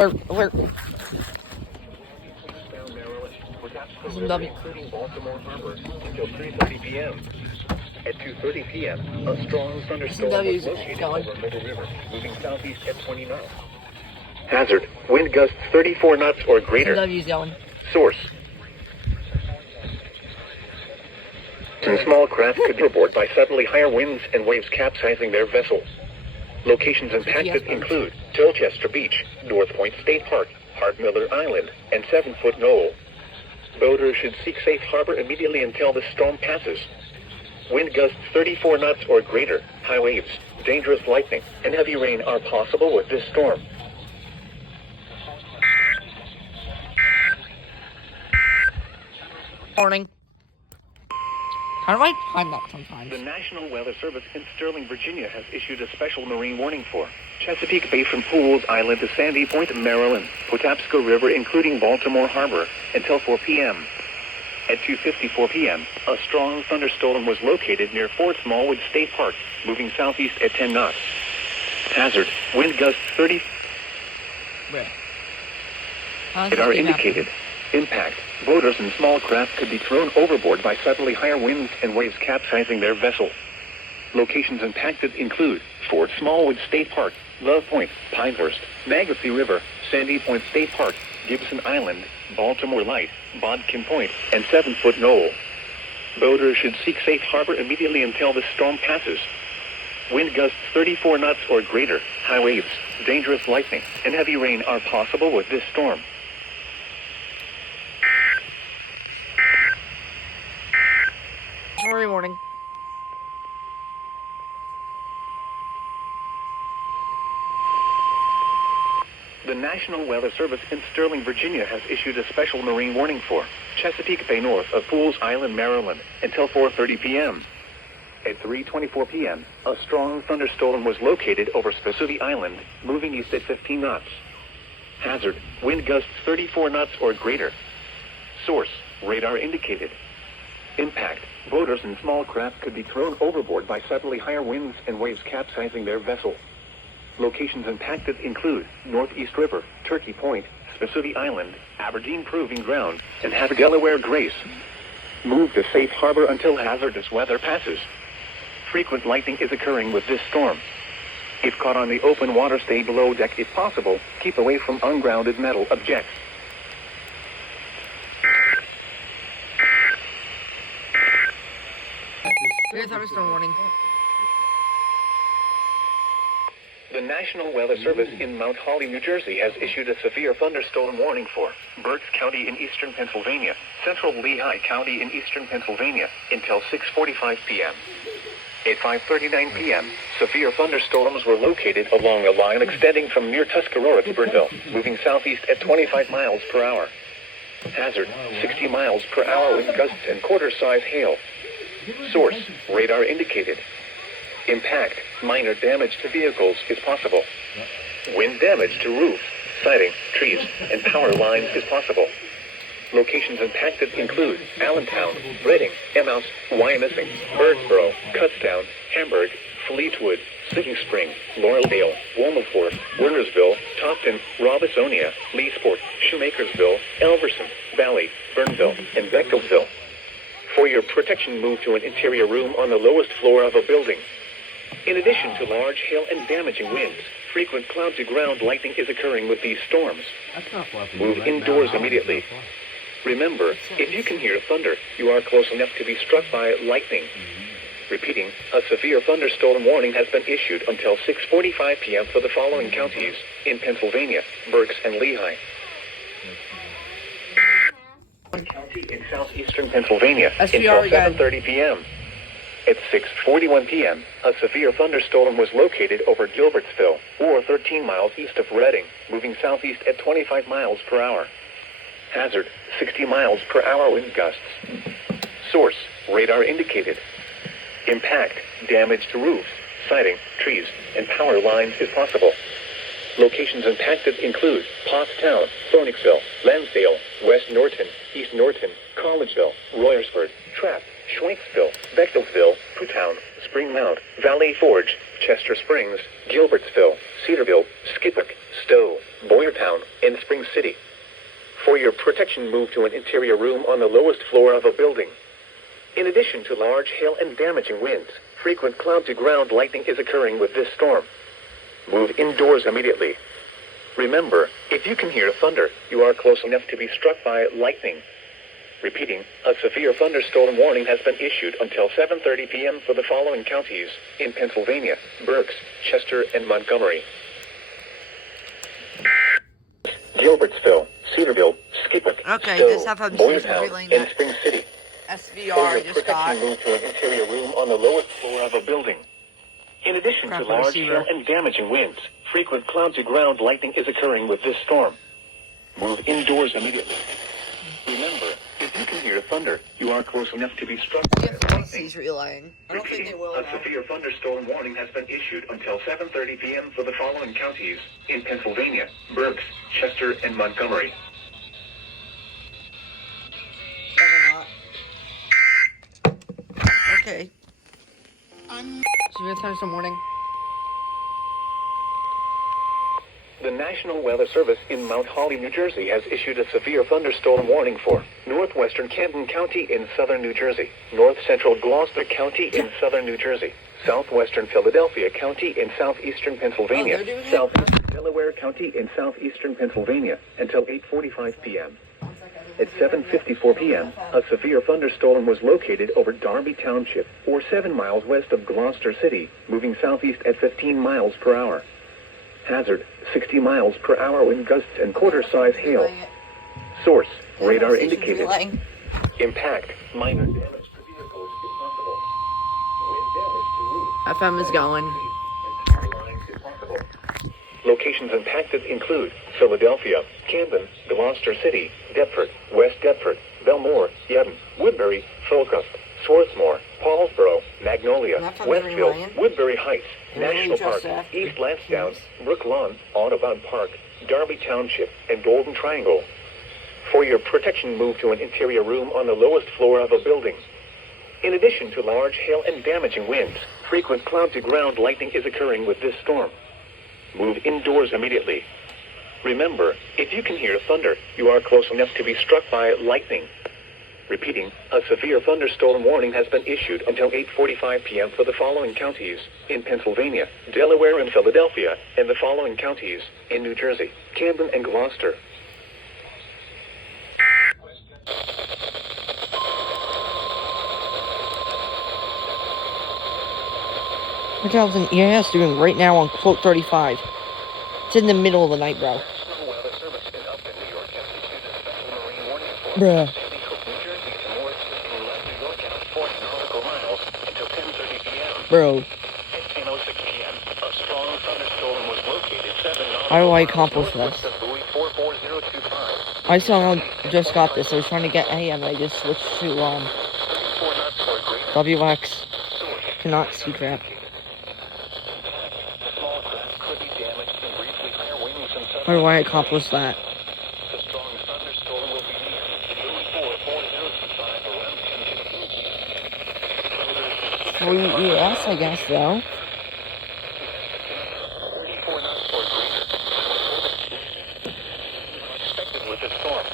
Alert. Smw, including Baltimore Harbor, until 3:30 p.m. At 2:30 p.m., a strong thunderstorm was located over Middle River, moving southeast at 20 knots. Hazard: wind gusts 34 knots or greater. Smw's yelling. Source: some small craft could be aboard by suddenly higher winds and waves capsizing their vessel. Locations impacted include Tilchester Beach, North Point State Park, Hart Miller Island, and 7-Foot Knoll. Boaters should seek safe harbor immediately until the storm passes. Wind gusts 34 knots or greater, high waves, dangerous lightning, and heavy rain are possible with this storm. Morning. How do I time that sometimes? The National Weather Service in Sterling, Virginia has issued a special marine warning for Chesapeake Bay from Pools Island to Sandy Point, Maryland, Patapsco River including Baltimore Harbor, until 4 p.m. At 2:54 p.m., a strong thunderstorm was located near Fort Smallwood State Park, moving southeast at 10 knots. Hazard: wind gusts 30. Where? It are indicated. Impact: boaters and small craft could be thrown overboard by suddenly higher winds and waves capsizing their vessel. Locations impacted include Fort Smallwood State Park, Love Point, Pinehurst, Magacy River, Sandy Point State Park, Gibson Island, Baltimore Light, Bodkin Point, and 7-Foot Knoll. Boaters should seek safe harbor immediately until the storm passes. Wind gusts 34 knots or greater, high waves, dangerous lightning, and heavy rain are possible with this storm. Early morning. The National Weather Service in Sterling, Virginia has issued a special marine warning for Chesapeake Bay north of Pools Island, Maryland, until 4:30 p.m. At 3:24 p.m., a strong thunderstorm was located over Spessooty Island, moving east at 15 knots. Hazard: wind gusts 34 knots or greater. Source: radar indicated. Impact: boaters and small craft could be thrown overboard by suddenly higher winds and waves capsizing their vessel. Locations impacted include Northeast River, Turkey Point, Spessooty Island, Aberdeen Proving Ground, and Delaware Grace. Move to safe harbor until hazardous weather passes. Frequent lightning is occurring with this storm. If caught on the open water, stay below deck if possible. Keep away from ungrounded metal objects. Here's thunderstorm warning. The National Weather Service in Mount Holly, New Jersey has issued a severe thunderstorm warning for Berks County in eastern Pennsylvania, central Lehigh County in eastern Pennsylvania, until 6:45 p.m. At 5:39 p.m., severe thunderstorms were located along a line extending from near Tuscarora to Burnville, moving southeast at 25 miles per hour. Hazard: 60 miles per hour wind gusts and quarter-size hail. Source: radar indicated. Impact: minor damage to vehicles is possible. Wind damage to roofs, siding, trees, and power lines is possible. Locations impacted include Allentown, Reading, Emmaus, Wyomissing, Birdsboro, Kutztown, Hamburg, Fleetwood, Sitting Spring, Laureldale, Wilberforce, Wernersville, Tofton, Robisonia, Leesport, Shoemakersville, Elverson, Valley, Burnville, and Bechtelsville. For your protection, move to an interior room on the lowest floor of a building. In addition to large hail and damaging winds, frequent cloud-to-ground lightning is occurring with these storms. Move indoors immediately. Remember, if you can hear thunder, you are close enough to be struck by lightning. Repeating, a severe thunderstorm warning has been issued until 6:45 p.m. for the following counties in Pennsylvania: Berks and Lehigh. County in southeastern Pennsylvania until 7:30 p.m. At 6:41 p.m., a severe thunderstorm was located over Gilbertsville, or 13 miles east of Reading, moving southeast at 25 miles per hour. Hazard: 60 miles per hour wind gusts. Source: radar indicated. Impact: damage to roofs, siding, trees, and power lines is possible. Locations impacted include Pottstown, Phoenixville, Lansdale, West Norton, East Norton, Collegeville, Royersford, Trapp, Schwenksville, Bechtelsville, Putown, Spring Mount, Valley Forge, Chester Springs, Gilbertsville, Cedarville, Skippack, Stowe, Boyertown, and Spring City. For your protection, move to an interior room on the lowest floor of a building. In addition to large hail and damaging winds, frequent cloud-to-ground lightning is occurring with this storm. Move indoors immediately. Remember, if you can hear thunder, you are close enough to be struck by lightning. Repeating, a severe thunderstorm warning has been issued until 7:30 p.m. for the following counties in Pennsylvania: Berks, Chester, and Montgomery. Gilbertsville, Cedarville, Skippack, Okay, Stowe, this FMC is Boyertown, relaying and that Spring City. SVR For I your just got. protection, move to an interior room on the lowest floor of a building. In addition to Crap, large receiver. hail and damaging winds, frequent cloud-to-ground lightning is occurring with this storm. Move indoors immediately. Remember, if you can hear thunder, you are close enough to be struck by The FMC lightning. is relaying. I don't think they will A now. severe thunderstorm warning has been issued until 7:30 p.m. for the following counties in Pennsylvania: Berks, Chester, and Montgomery. Better not. Okay. Severe thunderstorm warning. The National Weather Service in Mount Holly, New Jersey has issued a severe thunderstorm warning for northwestern Camden County in southern New Jersey, north-central Gloucester County in southern New Jersey, southwestern Philadelphia County in southeastern Pennsylvania, they're doing it? southeastern Delaware County in southeastern Pennsylvania until 8:45 p.m. At 7:54 p.m., a severe thunderstorm was located over Darby Township, or 7 miles west of Gloucester City, moving southeast at 15 miles per hour. Hazard, 60 miles per hour wind gusts and quarter-size hail. Source, radar indicated. Relaying. Impact, minor damage to vehicles if possible. Wind damage to roofs. FM is going. And power lines if possible. Locations impacted include Philadelphia, Camden, Gloucester City, Deptford, West Deptford, Belmore, Yedden, Woodbury, Folcroft, Swarthmore, Paulsboro, Magnolia, Not from Westfield, Ryan. Woodbury Heights, And then National just Park, after- East Lansdowne, Brook Lawn, Audubon Park, Darby Township, and Golden Triangle. For your protection, move to an interior room on the lowest floor of a building. In addition to large hail and damaging winds, frequent cloud-to-ground lightning is occurring with this storm. Move indoors immediately. Remember, if you can hear thunder, you are close enough to be struck by lightning. Repeating, a severe thunderstorm warning has been issued until 8:45 p.m. for the following counties in Pennsylvania, Delaware, and Philadelphia, and the following counties in New Jersey: Camden and Gloucester. What the hell's an EAS doing right now on quote 35? It's in the middle of the night, bro. National Weather Service in Upton, New York, has issued a special marine warning for Bruh. Sandy Hook, New Jersey, to Morris, Left New York, and 4 nautical miles until 10:30 p.m. Bro, At 10:06 p.m., a strong thunderstorm was located 7 nautical how do I miles accomplish northwest this? of Buoy 44025. I somehow just got this. I was trying to get AM, and I just switched to 4 knots or greater. WX. Cannot see crap. Small craft could be damaged and briefly higher winds and How do I accomplish that? The strong thunderstorm will be near Buoy 44025 around 10:15. Well, EAS, I guess, though. 4 knots or greater. Expected with this storm.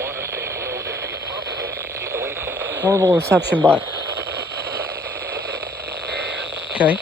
Water staying low if possible. Keep away from Horrible reception, but. Okay.